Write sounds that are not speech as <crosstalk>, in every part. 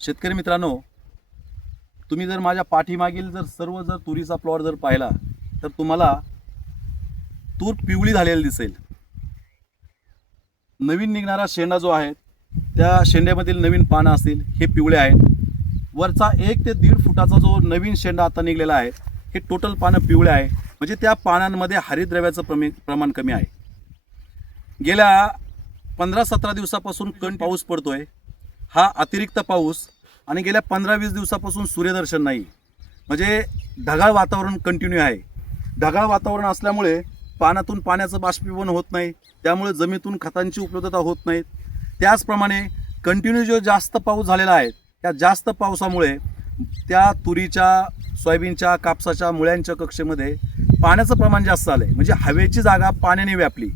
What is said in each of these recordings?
शेतकरी मित्रांनो तुम्ही जर माझ्या पाठीमागील जर सर्व जर तुरीचा प्लॉट जर पाहिला तर तुम्हाला तूर पिवळी झालेली दिसेल. नवीन निघणारा शेंडा जो आहे त्या शेंड्यामधील नवीन पानं असतील हे पिवळे आहेत. वरचा एक ते दीड फुटाचा जो नवीन शेंडा आता निघलेला आहे हे टोटल पानं पिवळे आहे. म्हणजे त्या पानांमध्ये हरितद्रव्याचं प्रमे प्रमाण कमी आहे. गेल्या पंधरा सतरा दिवसापासून कण पाऊस पडतोय. हा अतिरिक्त पाऊस आणि गेल्या पंधरा वीस दिवसापासून सूर्यदर्शन नाही. म्हणजे ढगाळ वातावरण कंटिन्यू आहे. ढगाळ वातावरण असल्यामुळे पाण्यातून पाण्याचं बाष्पीभवन होत नाही. त्यामुळे जमिनीतून खतांची उपलब्धता होत नाही. त्याचप्रमाणे कंटिन्यू जो जास्त पाऊस झालेला आहे त्या जास्त पावसामुळे त्या तुरीच्या सोयाबीनच्या कापसाच्या मुळ्यांच्या कक्षेमध्ये पाण्याचं प्रमाण जास्त आलं आहे म्हणजे हवेची जागा पाण्याने व्यापली.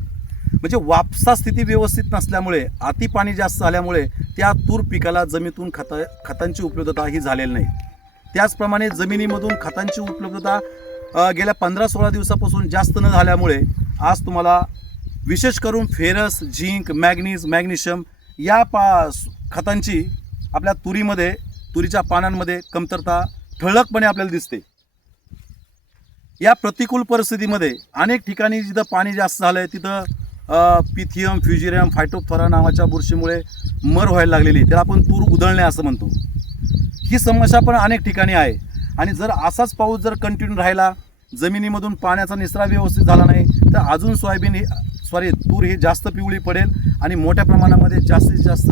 म्हणजे वापसा स्थिती व्यवस्थित नसल्यामुळे अति पाणी जास्त झाल्यामुळे त्या तूर पिकाला जमीतून खता खतांची उपलब्धता ही झालेली नाही. त्याचप्रमाणे जमिनीमधून खतांची उपलब्धता गेल्या पंधरा सोळा दिवसापासून जास्त न झाल्यामुळे आज तुम्हाला विशेष करून फेरस झिंक मॅग्नीज मॅग्नेशियम या पा खतांची आपल्या तुरीमध्ये तुरीच्या पानांमध्ये कमतरता ठळकपणे आपल्याला दिसते. या प्रतिकूल परिस्थितीमध्ये अनेक ठिकाणी जिथं पाणी जास्त झालं आहे तिथं पिथियम फ्युजिरियम फायटोफरा नावाच्या बुरशीमुळे मर व्हायला लागलेली त्याला आपण तूर उधळणे असं म्हणतो. ही समस्या पण अनेक ठिकाणी आहे. आणि जर असाच पाऊस जर कंटिन्यू राहिला जमिनीमधून पाण्याचा निसरा व्यवस्थित झाला नाही तर अजून सोयाबीन ही सॉरी तूर ही जास्त पिवळी पडेल आणि मोठ्या प्रमाणामध्ये जास्तीत जास्त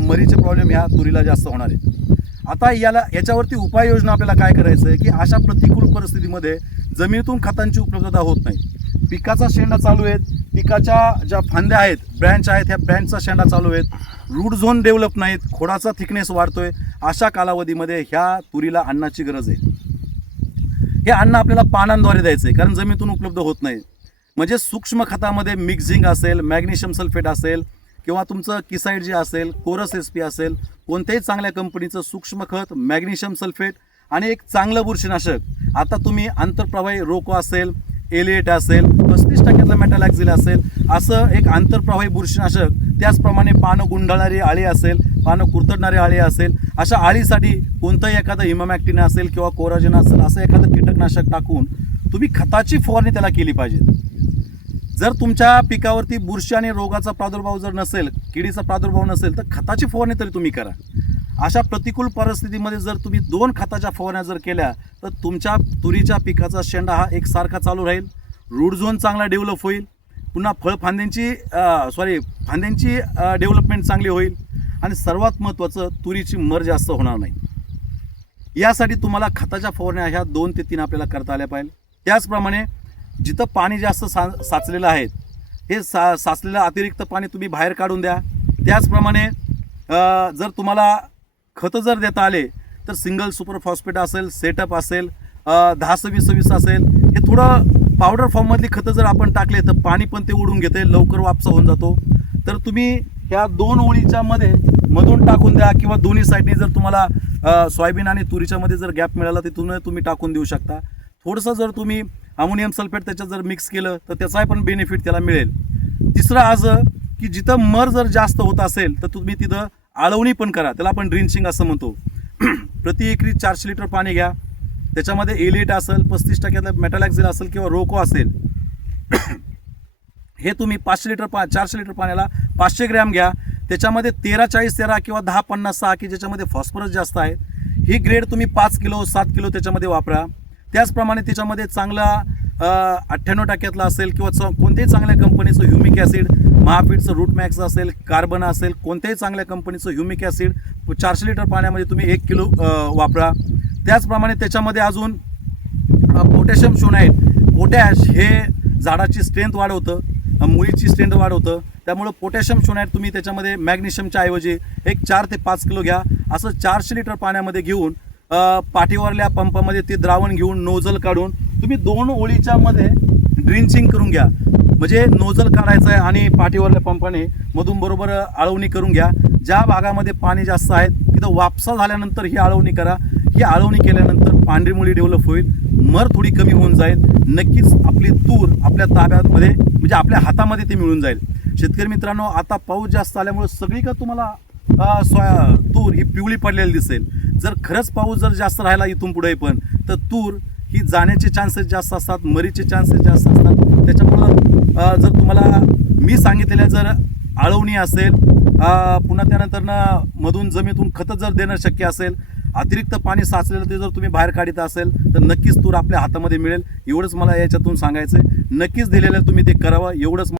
मरीचे प्रॉब्लेम ह्या तुरीला जास्त होणार आहेत. आता याला याच्यावरती उपाययोजना आपल्याला काय करायचं आहे की अशा प्रतिकूल परिस्थितीमध्ये जमिनीतून खतांची उपलब्धता होत नाही. पिकाचा शेंडा चालू आहेत. पिकाच्या ज्या फांद्या आहेत ब्रँच आहेत ह्या ब्रँचचा शेंडा चालू आहेत. रूट झोन डेव्हलप नाहीत. खोडाचा थिकनेस वाढतोय. अशा कालावधीमध्ये ह्या तुरीला अन्नाची गरज आहे. हे अन्न आपल्याला पानांद्वारे द्यायचं आहे कारण जमिनीतून उपलब्ध होत नाही. म्हणजे सूक्ष्म खतामध्ये मिक्झिंग असेल मॅग्नेशियम सल्फेट असेल किंवा तुमचं किसाईड जे असेल कोरस एस पी असेल कोणत्याही चांगल्या कंपनीचं सूक्ष्म खत मॅग्नेशियम सल्फेट आणि एक चांगलं बुरशीनाशक. आता तुम्ही आंतरप्रवाही रोको असेल एलिएट असेल पस्तीस टक्क्यातलं मॅटालॅक्झिल असेल असं एक आंतरप्रवाही बुरशीनाशक त्याचप्रमाणे पानं गुंडाळणारी आळी असेल पानं कुरतडणारी आळी असेल अशा आळीसाठी कोणतंही एखादं हिमामॅक्टिन असेल किंवा कोराजेन असेल असं एखादं कीटकनाशक टाकून तुम्ही खताची फवारणी त्याला केली पाहिजे. जर तुमच्या पिकावरती बुरशी आणि रोगाचा प्रादुर्भाव जर नसेल किडीचा प्रादुर्भाव नसेल तर खताची फवारणी तरी तुम्ही करा. अशा प्रतिकूल परिस्थितीमध्ये जर तुम्ही दोन खताच्या फवारण्या जर केल्या तर तुमच्या तुरीच्या पिकाचा शेंडा हा एकसारखा चालू राहील. रूट झोन चांगला डेव्हलप होईल. पुन्हा फळफांद्यांची सॉरी फांद्यांची डेव्हलपमेंट चांगली होईल. आणि सर्वात महत्त्वाचं तुरीची मर जास्त होणार नाही. यासाठी तुम्हाला खताच्या फवारण्या ह्या दोन ते तीन आपल्याला करता आल्या पाहिजे. त्याचप्रमाणे जिथं पाणी जास्त सा साचलेलं आहे हे सा साचलेलं अतिरिक्त पाणी तुम्ही बाहेर काढून द्या. त्याचप्रमाणे जर तुम्हाला खतं जर देता आले तर सिंगल सुपर फॉस्फेट असेल सेटअप असेल दहा सव्वीस सव्वीस असेल हे थोडं पावडर फॉर्ममधली खतं जर आपण टाकले तर पाणी पण ते उडून घेते लवकर वापसा होऊन जातो. तर तुम्ही ह्या दोन ओळीच्या मध्ये मधून टाकून द्या किंवा दोन्ही साईडने जर तुम्हाला सोयाबीन आणि तुरीच्या मध्ये जर गॅप मिळाला तिथून तुम्ही टाकून देऊ शकता. थोडंसं जर तुम्ही अमोनियम सल्फेट त्याच्यात जर मिक्स केलं तर त्याचाही पण बेनिफिट त्याला मिळेल. तिसरं आज की जिथं मर जर जास्त होत असेल तर तुम्ही तिथं आळवणी पण करा त्याला आपण ड्रिंचिंग असं म्हणतो. <clears throat> प्रति एकरी चारशे लिटर पाणी घ्या. त्याच्यामध्ये एलिट असेल पस्तीस टक्क्यातलं मेटॅलॅक्झिल असेल किंवा रोको असेल. <clears throat> हे तुम्ही पाचशे लिटर पा चारशे लिटर पाण्याला पाचशे ग्रॅम घ्या. त्याच्यामध्ये तेरा चाळीस तेरा किंवा दहा पन्नास सहा की ज्याच्यामध्ये फॉस्फरस जास्त आहे ही ग्रेड तुम्ही पाच किलो सात किलो त्याच्यामध्ये वापरा. त्याचप्रमाणे त्याच्यामध्ये चांगला अठ्ठ्याण्णव टक्क्यातला असेल किंवा च कोणत्याही चांगल्या कंपनीचं ह्युमिक ॲसिड महाफीडचं रूट मॅक्स असेल कार्बन असेल कोणत्याही चांगल्या कंपनीचं ह्युमिक ॲसिड चारशे लिटर पाण्यामध्ये तुम्ही एक किलो वापरा. त्याचप्रमाणे त्याच्यामध्ये अजून पोटॅशियम शोनाईट पोटॅश हे झाडाची स्ट्रेंथ वाढवतं मुळीची स्ट्रेंथ वाढवतं. त्यामुळं पोटॅशियम शोनाईट तुम्ही त्याच्यामध्ये मॅग्नेशियमच्या ऐवजी एक चार ते पाच किलो घ्या. असं चारशे लिटर पाण्यामध्ये घेऊन पाठीवरल्या पंपामध्ये ते द्रावण घेऊन नोजल काढून तुम्ही दोन ओळीच्यामध्ये ड्रिंचिंग करून घ्या. म्हणजे नोझल काढायचं आहे आणि पाठीवरल्या पंपाने मधून बरोबर आळवणी करून घ्या. ज्या भागामध्ये पाणी जास्त आहे तिथं वापसा झाल्यानंतर ही आळवणी करा. ही आळवणी केल्यानंतर पांढरी मुळी डेव्हलप होईल. मर थोडी कमी होऊन जाईल. नक्कीच आपली तूर आपल्या ताब्यामध्ये म्हणजे आपल्या हातामध्ये ती मिळून जाईल. शेतकरी मित्रांनो आता पाऊस जास्त आल्यामुळे सगळीकडे तुम्हाला सोया तूर ही पिवळी पडलेली दिसेल. जर खरंच पाऊस जर जास्त राहिला इथून पुढे पण तर तूर ही जाण्याचे चान्सेस जास्त असतात मरीचे चान्सेस जास्त असतात. त्याच्यामुळं जर तुम्हाला मी सांगितलेल्या जर आळवणी असेल पुन्हा त्यानंतरनं मधून जमिनीतून खतं जर देणं शक्य असेल अतिरिक्त पाणी साचलेलं ते जर तुम्ही बाहेर काढित असेल तर नक्कीच तूर आपल्या हातामध्ये मिळेल. एवढंच मला याच्यातून सांगायचं आहे नक्कीच दिलेलं तुम्ही ते करावं. एवढंच